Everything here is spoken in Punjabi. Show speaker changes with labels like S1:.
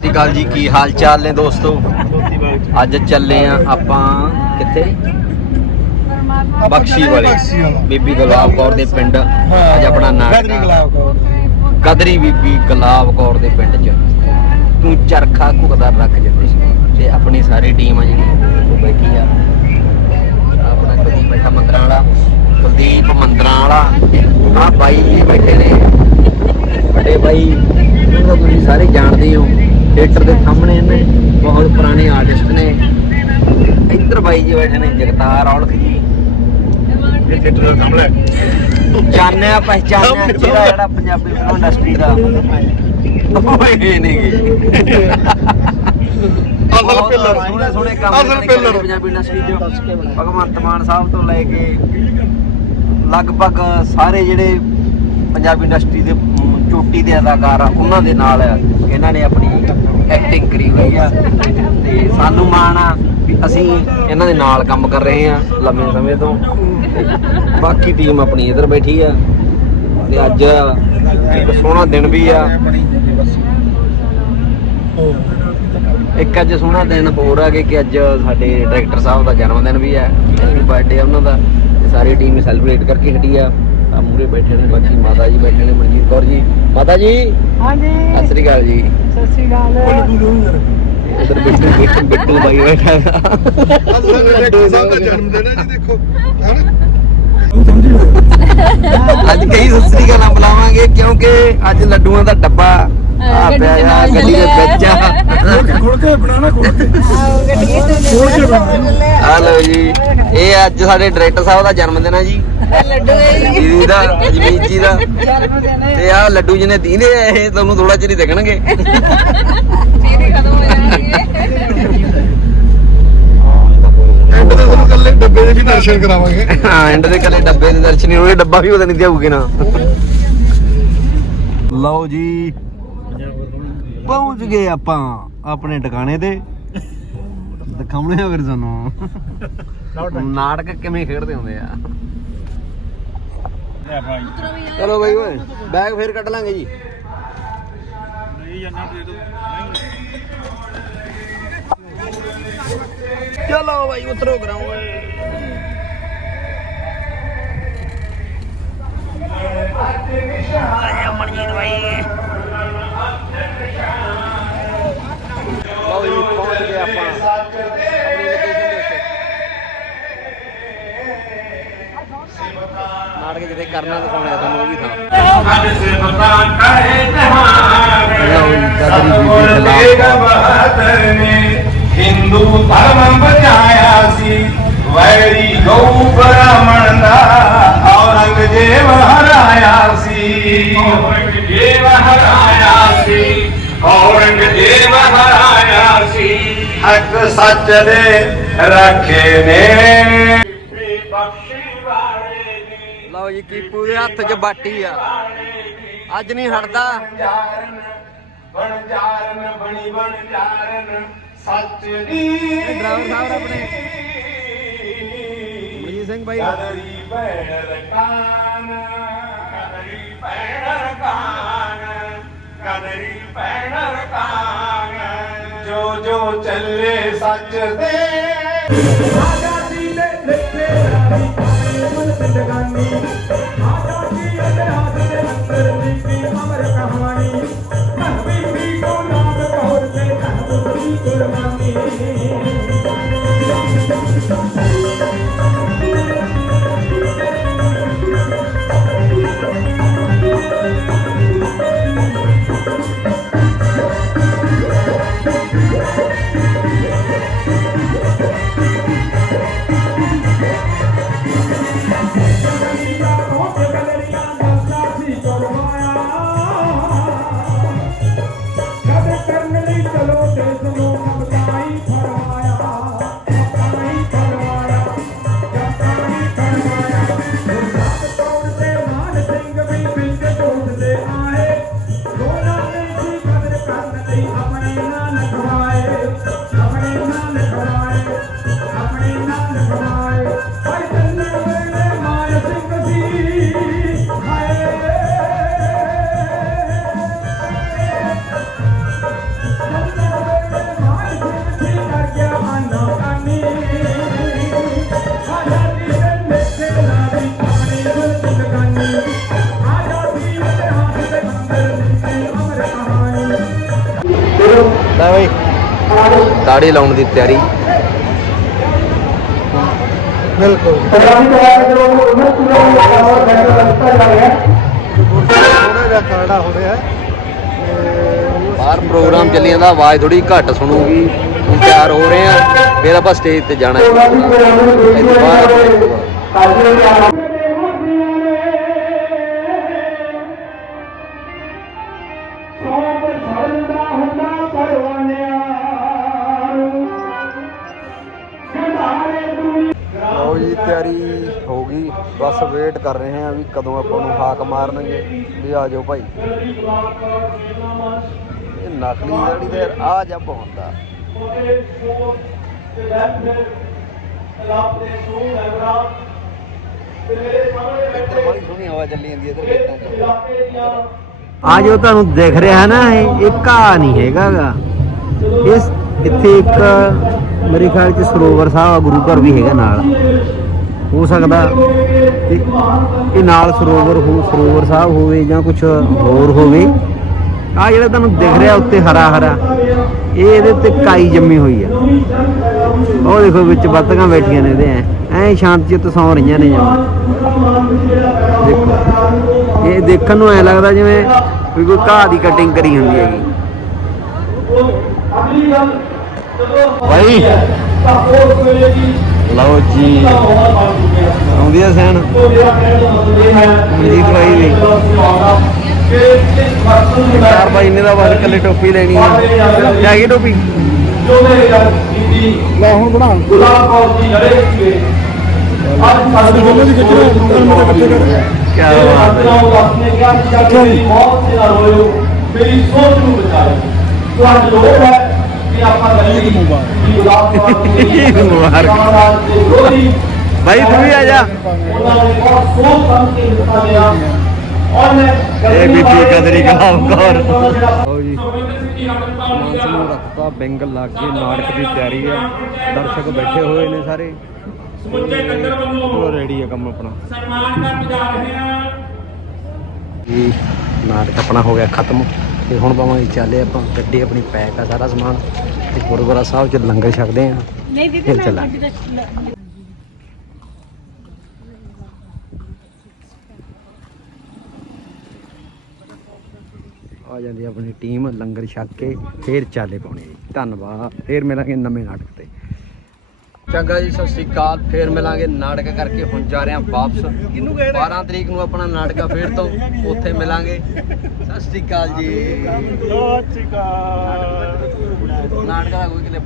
S1: ਸਤਿ ਅਕਾਲ ਜੀ ਕੀ ਹਾਲ ਚਾਲ ਨੇ ਦੋਸਤੋ? ਅੱਜ ਚੱਲੇ ਆ ਆਪਾਂ ਕਿੱਥੇ? ਬਖਸ਼ੀ ਵਾਲੇ ਬੀਬੀ ਗੁਲਾਬ ਕੌਰ ਦੇ ਪਿੰਡ ਅੱਜ ਆਪਣਾ
S2: ਕੌਰ।
S1: ਕਦਰੀ ਬੀਬੀ ਗੁਲਾਬ ਕੌਰ ਦੇ ਪਿੰਡ 'ਚ। ਤੂੰ ਚਰਖਾ ਘੁਕਦਾ ਰੱਖ ਜਿੰਦੇ ਤੇ ਆਪਣੀ ਸਾਰੀ ਟੀਮ ਆ ਜਿਹੜੀ ਉਹ ਬੈਠੀ ਆ। ਆਪਣਾ ਕੁਲਦੀਪ ਬੈਠਾ ਮੰਦਰਾਂ ਵਾਲਾ ਕੁਲਦੀਪ ਮੰਦਰਾਂ ਵਾਲਾ। ਆ ਬਾਈ ਜੀ ਬੈਠੇ ਨੇ। ਵੱਡੇ ਬਾਈ ਤੁਸੀਂ ਸਾਰੇ ਜਾਣਦੇ ਹੋ। ਥੀਏਟਰ ਦੇ ਸਾਹਮਣੇ ਨੇ ਬਹੁਤ ਪੁਰਾਣੇ ਆਰਟਿਸਟ ਨੇ। ਇੱਧਰ ਬਾਈ ਜੀ ਬੈਠੇ ਨੇ ਜਗਤਾਰ ਔਲਖ ਜੀ।
S2: ਇਹ ਥੀਏਟਰ ਦਾ ਸਾਹਮਣੇ।
S1: ਜਾਣਿਆ ਪਹਿਚਾਨਿਆ ਜਿਹੜਾ ਜਿਹੜਾ ਪੰਜਾਬੀ ਫਿਲਮ ਇੰਡਸਟਰੀ ਦਾ। ਇਹ ਨਹੀਂ
S2: ਅਸਲ ਪਿੱਲਰ
S1: ਸੋਹਣੇ ਸੋਹਣੇ ਕੰਮ
S2: ਅਸਲ ਪਿੱਲਰ
S1: ਪੰਜਾਬੀ ਇੰਡਸਟਰੀ 'ਚ। ਭਗਵੰਤ ਮਾਨ ਸਾਹਿਬ ਤੋਂ ਲੈ ਕੇ ਲਗਭਗ ਸਾਰੇ ਜਿਹੜੇ ਪੰਜਾਬੀ ਇੰਡਸਟਰੀ ਦੇ ਚੋਟੀ ਦੇ ਅਦਾਕਾਰ ਆ ਉਹਨਾਂ ਦੇ ਨਾਲ ਇਹਨਾਂ ਨੇ ਆਪਣੀ ਐਕਟਿੰਗ ਕਰੀ ਹੋਈ ਆ। ਤੇ ਸਾਨੂੰ ਮਾਣ ਆ ਵੀ ਅਸੀਂ ਇਹਨਾਂ ਦੇ ਨਾਲ ਕੰਮ ਕਰ ਰਹੇ ਆ ਲੰਮੇ ਸਮੇਂ ਤੋਂ। ਬਾਕੀ ਟੀਮ ਆਪਣੀ ਇੱਧਰ ਬੈਠੀ ਆ। ਤੇ ਅੱਜ ਇੱਕ ਸੋਹਣਾ ਦਿਨ ਵੀ ਆ। ਇੱਕ ਅੱਜ ਸੋਹਣਾ ਦਿਨ ਹੋਰ ਆ ਕਿ ਕਿ ਅੱਜ ਸਾਡੇ ਡਾਇਰੈਕਟਰ ਸਾਹਿਬ ਦਾ ਜਨਮ ਦਿਨ ਵੀ ਹੈ ਹੈਪੀ ਬਰਥਡੇ ਉਹਨਾਂ ਦਾ। ਸਾਰੀ ਟੀਮ ਸੈਲੀਬ੍ਰੇਟ ਕਰਕੇ ਹਟੀ ਆ। ਆ ਮੂਰੇ ਬੈਠੇ ਨੇ, ਬਾਕੀ ਮਾਤਾ ਜੀ ਬੈਠੇ ਨੇ, ਮਨਜੀਤ ਕੌਰ ਜੀ। ਮਾਤਾ ਜੀ
S3: ਹਾਂਜੀ।
S1: ਸਤਿ ਸ੍ਰੀ ਅਕਾਲ ਜੀ।
S3: ਸਤਿ ਸ਼੍ਰੀ ਅਕਾਲ।
S1: ਉਧਰ ਬਿੱਟੂ ਬਿੱਟੂ ਬਿੱਟੂ ਬਾਈ ਬੈਠਾ
S2: ਅਸਲ ਡਾਇਰੈਕਟਰ ਸਾਹਿਬ ਦਾ ਜਨਮ ਦਿਨ ਹੈ ਜੀ ਦੇਖੋ ਹਨਾ
S1: ਅੱਜ ਕਈ ਸਤਿ ਸ੍ਰੀ ਅਕਾਲ ਬੁਲਾਵਾਂਗੇ ਕਿਉਂਕਿ ਅੱਜ ਲੱਡੂਆਂ ਦਾ ਡੱਬਾ ਆ ਪਿਆ ਆ ਗੱਡੀ ਦੇ ਵਿੱਚ ਆ।
S2: ਖੋਲ ਕੇ ਬਣਾਣਾ ਖੋਲ ਕੇ
S3: ਆਓ ਗੱਡੀ
S2: ਖੋਲ ਕੇ ਬਣਾਣਾ
S1: ਆ ਲਓ ਜੀ ਇਹ ਅੱਜ ਸਾਡੇ ਡਾਇਰੈਕਟਰ ਸਾਹਿਬ ਦਾ ਜਨਮ ਦਿਨ ਹੈ ਜੀ।
S3: ਲੱਡੂ ਹੈ ਜੀ।
S1: ਦੀਦੀ ਦਾ ਅਜਮੀਤ ਜੀ ਦਾ।
S3: ਜਨਮ ਦਿਨ ਹੈ
S1: ਤੇ ਆ ਲੱਡੂ ਜਿਹਨੇ ਦੀਨੇ ਆ ਇਹ ਤੁਹਾਨੂੰ ਥੋੜਾ ਚਿਰ ਹੀ ਦਿਖਣਗੇ।
S3: ਫਿਰ ਹੀ ਖਤਮ ਹੋ ਜਾਣਗੇ।
S2: ਐਂਡ ਤੇ ਤੁਹਾਨੂੰ ਕੱਲੇ ਡੱਬੇ ਦੇ ਵੀ ਦਰਸ਼ਨ ਕਰਾਵਾਂਗੇ।
S1: ਹਾਂ ਐਂਡ ਦੇ ਕੱਲੇ ਡੱਬੇ ਦੇ ਦਰਸ਼ਨ ਹੀ ਹੋਣਗੇ ਡੱਬਾ ਵੀ ਉਹਦਾ ਨਹੀਂ ਦਿਆਉਗੇ ਨਾ। ਲਓ ਜੀ ਪਹੁੰਚ ਗਏ ਆਪਾਂ ਆਪਣੇ ਟਿਕਾਣੇ ਤੇ। ਦਿਖਾਉਣੇ ਆ ਫਿਰ ਤੁਹਾਨੂੰ। ਨਾਟਕ ਕਿਵੇਂ ਖੇਡਦੇ ਹੁੰਦੇ ਆ। ਚਲੋ ਬਾਈ ਓਏ ਬੈਗ ਫੇਰ ਕੱਢ ਲਾਂਗੇ ਜੀ। ਚਲੋ ਬਾਈ ਉਤਰੋ ਕਰਾਓ
S4: ਬਹਾਦਰ ਨੇ ਹਿੰਦੂ ਧਰਮ ਬਚਾਇਆ ਸੀ ਵੈਰੀ ਗਊ ਬ੍ਰਾਹਮਣ ਦਾ ਔਰੰਗਜ਼ੇਬ ਹਰਾਇਆ ਸੀ ਔਰੰਗਜ਼ੇਬ ਹਰਾਇਆ ਸੀ। ਔਰੰਗਜ਼ੇਬ ਹਰਾਇਆ ਸੀ। ਹੱਕ ਸੱਚ ਦੇ ਰੱਖੇ ਨੇ।
S1: ਲਓ ਜੀ ਕੀਪੂ ਦੇ ਹੱਥ 'ਚ ਬਾਟੀ ਆ। ਅੱਜ ਨਹੀਂ ਹਟਦਾ।
S4: ਜਾਰਨ ਬਣ ਜਾਰਨ ਬਣੀ ਬਣ ਜਾਰਨ ਸੱਚ ਦੀ
S1: ਡਰਾਈਵਰ ਸਾਹਿਬ ਆਪਣੇ। ਮਨਜੀਤ ਸਿੰਘ ਬਾਈ।
S4: ਕਦਰੀ ਭੈਣ ਰਕਾਨ। ਕਦਰੀ ਭੈਣ ਰਕਾਨ। ਕਦਰੀ ਭੈਣ ਰਕਾਨ ਜੋ ਜੋ ਚੱਲੇ ਸੱਚ ਤੇ। ਆਜ਼ਾਦੀ ਦੇ ਲਿਖੇ ਰਾਣੀ। ਮਨ ਪਿੰਡਗਾਨੀ ਆਜ਼ਾਦੀ ਦੇ ਹੱਥ ਦੇ ਅੰਦਰ ਲਿਖੀ ਅਮਰ ਕਹਾਣੀ।
S1: ਦਾੜੀ ਲਾਉਣ ਦੀ ਤਿਆਰੀ।
S2: ਬਿਲਕੁਲ। ਥੋੜਾ ਜਿਹਾ ਕਾੜਾ ਹੋ ਰਿਹਾ ਤੇ
S1: ਬਾਹਰ ਪ੍ਰੋਗਰਾਮ ਚੱਲੀ ਜਾਂਦਾ ਆਵਾਜ਼ ਥੋੜੀ ਘੱਟ ਸੁਣੂਗੀ। ਹੁਣ ਤਿਆਰ ਹੋ ਰਹੇ ਆ ਫਿਰ ਆਪਾਂ ਸਟੇਜ ਤੇ ਜਾਣਾ ਹੈ। ਇਹ ਤੋਂ ਬਾਅਦ ਵੇਟ ਕਰ ਰਹੇ ਹਾਂ ਵੀ ਕਦੋਂ ਆਪਾਂ ਨੂੰ ਹਾਕ ਮਾਰਨਗੇ। ਵੀ ਆ ਜਾਓ ਭਾਈ। ਇਹ ਨਕਲੀ ਦਾੜੀ ਤੇ ਆ ਜੱਬ ਹੁੰਦਾ। ਬੜੀ ਸੋਹਣੀ ਹਵਾ ਚੱਲੀ ਜਾਂਦੀ ਹੈ ਇੱਧਰ ਖੇਤਾਂ 'ਚ। ਆ ਜੋ ਤੁਹਾਨੂੰ ਦਿਖ ਰਿਹਾ ਨਾ ਇਹ ਘਾਹ ਨਹੀਂ ਹੈਗਾਗਾ ਇਸ ਇੱਥੇ ਇੱਕ ਮੇਰੇ ਖਿਆਲ ਚ ਸਰੋਵਰ ਸਾਹਿਬ ਗੁਰੂ ਘਰ ਵੀ ਹੈਗਾ ਨਾਲ। ਹੋ ਸਕਦਾ ਇਹ ਇਹ ਨਾਲ ਸਰੋਵਰ ਹੋ, ਸਰੋਵਰ ਸਾਹਿਬ ਹੋਵੇ ਜਾਂ ਕੁਝ ਹੋਰ ਹੋਵੇ। ਆ ਜਿਹੜਾ ਤੁਹਾਨੂੰ ਦਿਖ ਰਿਹਾ ਉੱਤੇ ਹਰਾ ਹਰਾ, ਇਹ ਇਹਦੇ ਉੱਤੇ ਕਾਈ ਜੰਮੀ ਹੋਈ ਆ। ਉਹ ਦੇਖੋ ਵਿੱਚ ਬੱਤਕਾਂ ਬੈਠੀਆਂ ਨੇ ਇਹਦੇ ਐ। ਐ ਸ਼ਾਂਤ ਚਿੱਤ ਸੌਂ ਰਹੀਆਂ ਨੇ ਜਮਾਂ ਦੇਖੋ, ਇਹ ਦੇਖਣ ਨੂੰ ਐ ਲੱਗਦਾ ਜਿਵੇਂ ਵੀ ਕੋਈ ਘਾਹ ਦੀ ਕਟਿੰਗ ਕਰੀ ਹੁੰਦੀ ਹੈਗੀ। ਭਾਈ ਲਓ ਜੀ। ਆਉਂਦੀ ਆ ਸੈਨ ਮਨਜੀਤ ਭਾਈ ਦੀ। ਚਾਰ ਭਾਈ ਨੇ ਦਾ ਬਸ ਇਕੱਲੇ ਟੋਪੀ ਲੈਣੀ ਆ। ਕਿਆ ਗਈ ਟੋਪੀ।
S2: ਲੈ ਹੁਣ ਬਣਾ। ਦੋਨੋਂ ਦੀ ਖਿੱਚ ਰਿਹਾ ਤੁਹਾਨੂੰ ਤਾਂ ਇਕੱਠੇ ਕਰ
S1: ਕਿਆ ਬਾਤ ਹੈ
S4: ਮੇਰੀ ਸੋਚ ਨੂੰ ਬਚਾਏ ਤੁਹਾਡਾ ਲੋੜ ਹੈ।
S1: ਮੁਬਾਰਕ। ਭਾਈ ਤੂੰ ਵੀ ਆ ਜਾ।
S4: ਕੇ
S1: ਇਹ ਬੀਬੀ ਕਦਰੀ ਗਾਮ ਕੌਰ ਲਓ ਜੀ। ਨੂੰ ਰੱਖਤਾ ਬਿੰਗ ਲੱਗ ਗਈ ਨਾਟਕ ਦੀ ਤਿਆਰੀ ਆ। ਦਰਸ਼ਕ ਬੈਠੇ ਹੋਏ ਨੇ ਸਾਰੇ।
S4: ਸਮੁੱਚੇ ਨਗਰ ਵੱਲੋਂ
S1: ਰੈਡੀ ਆ ਕੰਮ ਆਪਣਾ।
S4: ਸਨਮਾਨ ਕਰਨ ਜਾ ਰਹੇ ਹਾਂ
S1: ਜੀ ਨਾਟਕ ਆਪਣਾ ਹੋ ਗਿਆ ਖਤਮ। ਤੇ ਹੁਣ ਪਾਵਾਂਗੇ ਚੱਲੇ ਆਪਾਂ ਗੱਡੀ ਆਪਣੀ ਪੈਕ ਆ ਸਾਰਾ ਸਮਾਨ। ਤੇ ਗੁਰਦੁਆਰਾ ਸਾਹਿਬ ਚ ਲੰਗਰ ਛਕਦੇ ਆ।
S3: ਨਹੀਂ ਦੀਦੀ ਮੈਂ
S1: ਚੱਲਾਂਗੇ। ਆ ਜਾਂਦੀ ਆਪਣੀ ਟੀਮ ਲੰਗਰ ਛਕ ਕੇ ਫੇਰ ਚਾਲੇ ਪਾਉਣੇ ਜੀ। ਧੰਨਵਾਦ। ਫੇਰ ਮਿਲਾਂਗੇ ਨਵੇਂ ਨਾਟਕ ਤੇ। ਚੰਗਾ ਜੀ ਸਤਿ ਸ਼੍ਰੀ ਅਕਾਲ। ਫੇਰ ਮਿਲਾਂਗੇ ਨਾਟਕ ਕਰਕੇ ਹੁਣ ਜਾ ਰਹੇ ਹਾਂ ਵਾਪਸ। 12 ਤਰੀਕ ਨੂੰ ਆਪਣਾ ਨਾਟਕ ਆ ਫੇਰ ਤੋਂ। ਉੱਥੇ ਮਿਲਾਂਗੇ। ਸਤਿ ਸ਼੍ਰੀ ਅਕਾਲ ਜੀ। ਨਾਟਕ ਦਾ ਕੋਈ ਕਿਲੇ